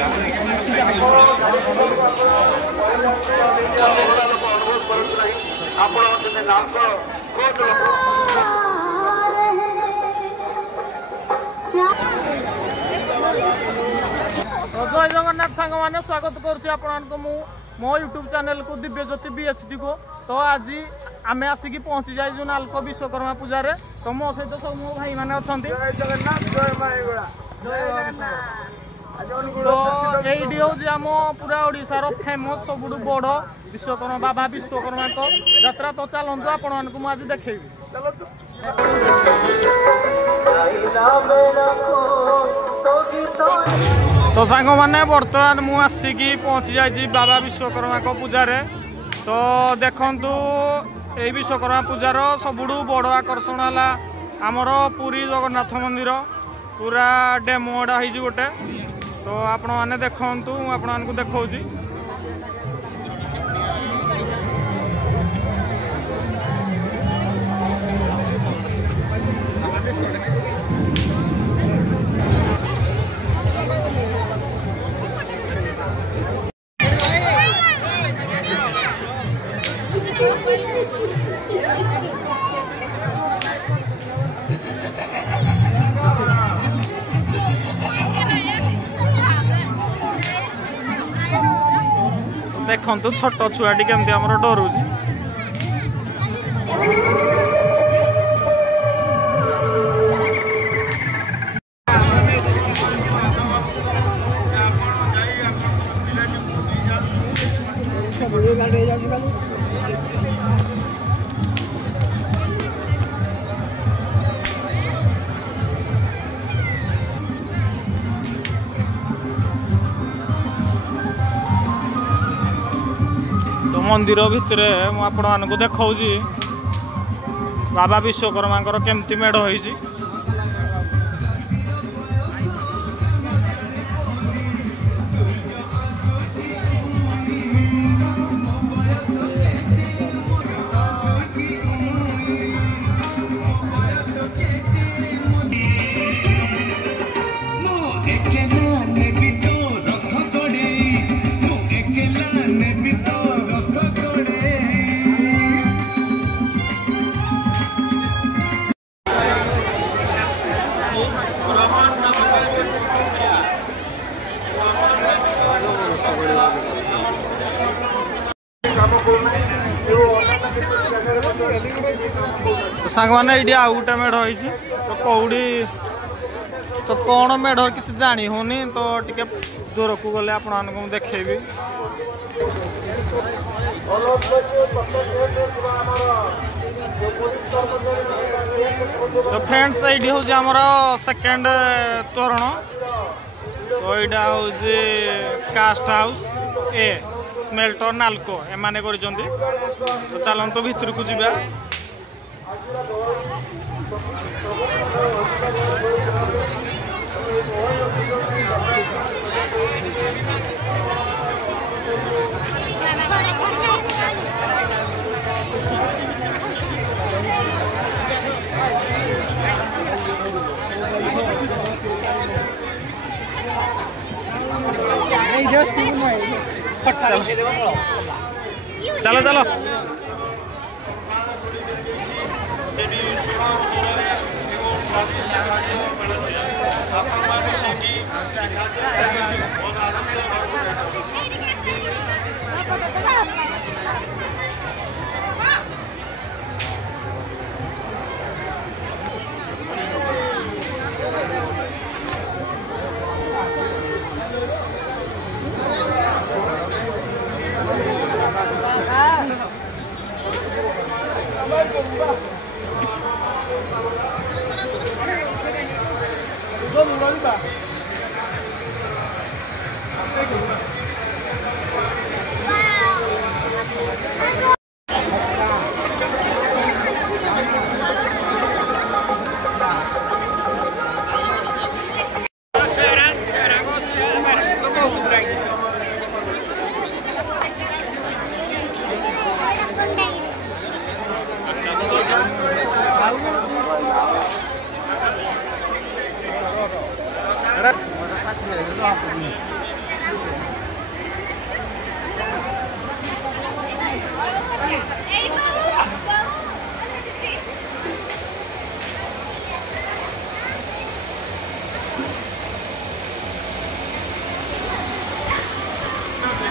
जय जगन्नाथ सांग मैंने स्वागत करुँ मो यूट्यूब चैनल को दिव्यज्योति BHD को। तो आज आम आसिक पहुँची जाइजु नालको विश्वकर्मा पूजा रे। तो मो सहित सब मो भाई मैंने अच्छा तो ये हूँ आम पूरा ओडार फेमस सब बड़ विश्वकर्मा बाबा विश्वकर्मा को यात्रा। तो चलतु आपण मानक आज देखेबी। तो सांग मैंने बर्तमान मु आसिकी पहुँची जाइए बाबा विश्वकर्मा को पूजा रे। तो देखंतु ये विश्वकर्मा पूजार सबुठु बड़ आकर्षण है आमर पुरी जगन्नाथ मंदिर पूरा डेमोटा हो गोटे। तो आपण मैंने देखंतु आपण मानकु देखौची। देखंतु छोट छुआटी केमती हमर डरुची। मंदिर भितर मुझे देखौची बाबा विश्वकर्मा केमती मेढ़ होईची। सांग मैंने ये आउ गोटे मेढ़ हो तो कौड़ी तो कौन मेढ़ किसी जानी होनी। तो टिके दूर को गले आप देखेबी। तो फ्रेंड्स ये हूँ आमर सेकेंड तोरण। तो यहाँ हूँ कास्ट हाउस ए स्मेल्टर नालको एमाने करिसेंती। तो चलतु भितर को जीवा। चलो चलो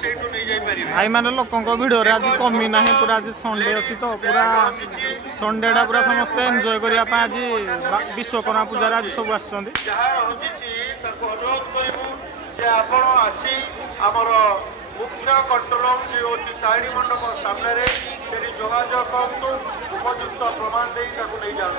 भाई मैंने लोकों भिड़ आज कमी ना पूरा आज संडे अच्छी तो पूरा संडेटा पूरा समस्ते एंजॉय करने आज विश्वकर्मा पूजा आज सब मुख्य कंट्रोल रूम जी होची साइड मंडप सामने तेरी जोगाजोग करतु उपयुक्त प्रमाण दे नहीं जान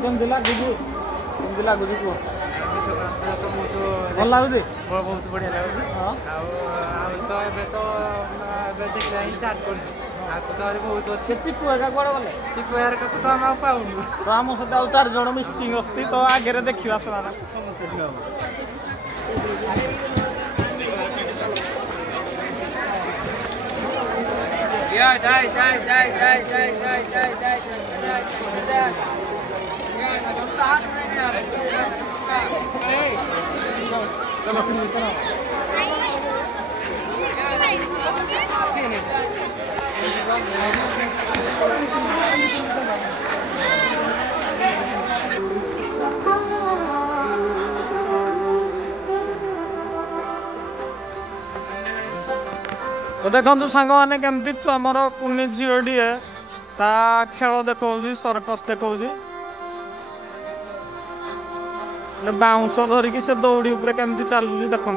केमती लगुच भल लगुच बहुत बढ़िया लगे देखा स्टार्ट कर बहुत अच्छे चिकू एका कौन गले चिकू यार तो आम पाऊनु तो आम सहित आउ 4 जण मिसिंग अस्ति तो आगे देखा सारा तो देखो सांग मैंने केमती आमर कुनी झील ता खेल देखा सर्कस देखा बाउंश धरिकी से दौड़ी उपरे केमती चलुची देखो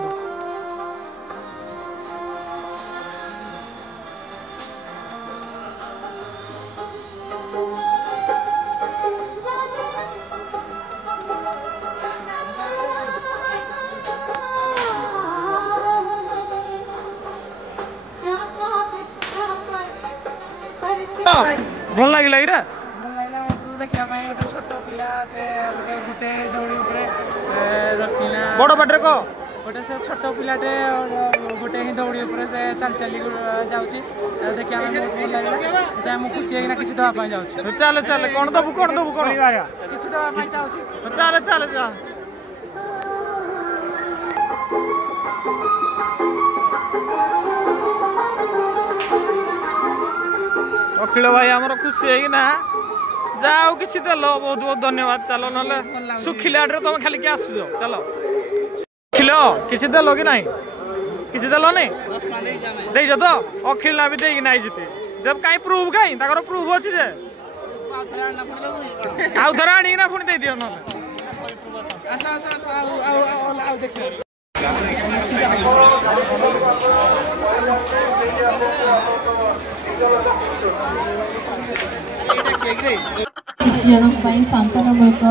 भल लगे यहाँ देखा छोट पिला से गोटे दौड़ी बड़ पाटे कह गोटे से छोट पिलाटे गोटे ही दौड़ी से चल चली जाऊँगी देखिए बहुत भल लगे मुझे खुशी है किसी दवाई जाऊँ चल चल कौन दबू कौन किसी दवाई चाहूँ चल चल चल अखिल भाई आमर खुशी है ना जाओ किसी देल बहुत बहुत धन्यवाद चलो ना सुखिला तुम खाली क्या आसुच चलो अखिल किसी देल कि नहीं किसी देल नहीं देज तो अखिल ना भी देगी नहीं जीते जब कहीं प्रूफ कहीं प्रूफ अच्छी जे आउ थर आना पुणी दे दियो ना किसी जन सांत्वनामूलक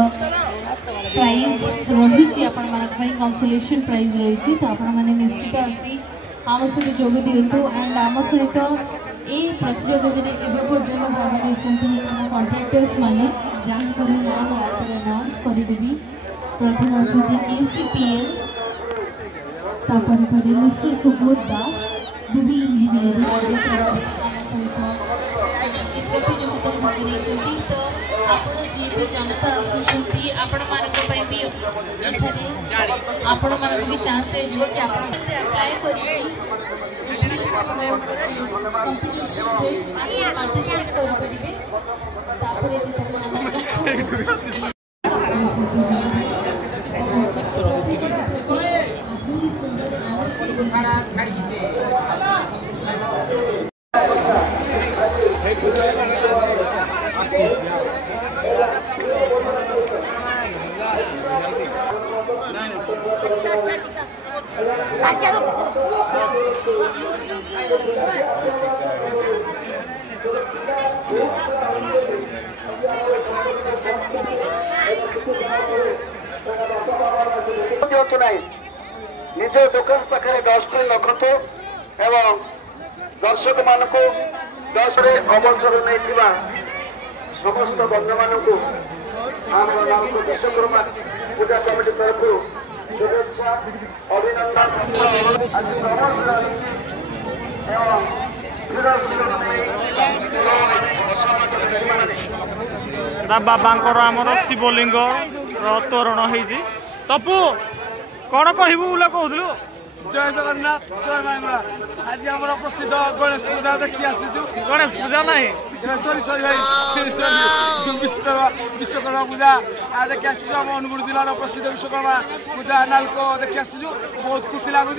प्राइज रही कंसोलेशन प्राइज रही तो आपने निश्चित आसी आम सहित जोग दिंतु एंड आम सहित ये प्रतियोगिता में पर्यटन भाग नहीं कॉन्ट्राक्टर्स मैंने जहाँ नाम अनाउंस करदेवी प्रथम अच्छा ACPL मिस्टर सुबोध दास बुबी इंजीनियरिंग आम सहित प्रतियोगिता भाग नहीं तो आप जी भी जनता आसुँच आपण भी आपण मानक भी चांस दिज्व कि अप्लाई कर कंपिटिशन पार्टिसिपेट निज दुकान पाखे डस्टबिन रखतु एवं दर्शक मान 10 अवसर नहीं समस्त बंधु मानू आम विश्वकर्मा पूजा कमिटी तरफ शुभेच्छा अभिनंदन एवं बाबांकर आमर शिवलिंग तोरण हो तपु कौन कहबू बोले कहलु जय जगन्नाथ जय मांगला आज आम प्रसिद्ध गणेश पूजा देखी आसीचु गणेश पूजा नहीं सॉरी सॉरी भाई विश्वकर्मा पूजा देखी आसीचु आम अनुगुड़ जिलार प्रसिद्ध विश्वकर्मा पूजा नालको देखी आसीचु बहुत खुशी लगुच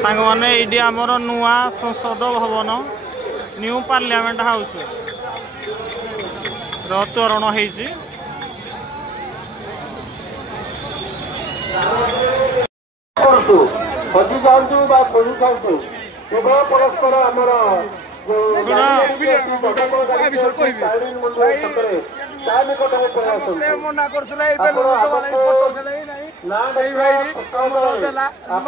सांग मैंने ये आमर नुआ संसद भवन न्यू पार्लियामेंट हाउस तोरण हो हजि जाऊँ खोजी जाऊँ केवल परस्पर आमर मना कर आप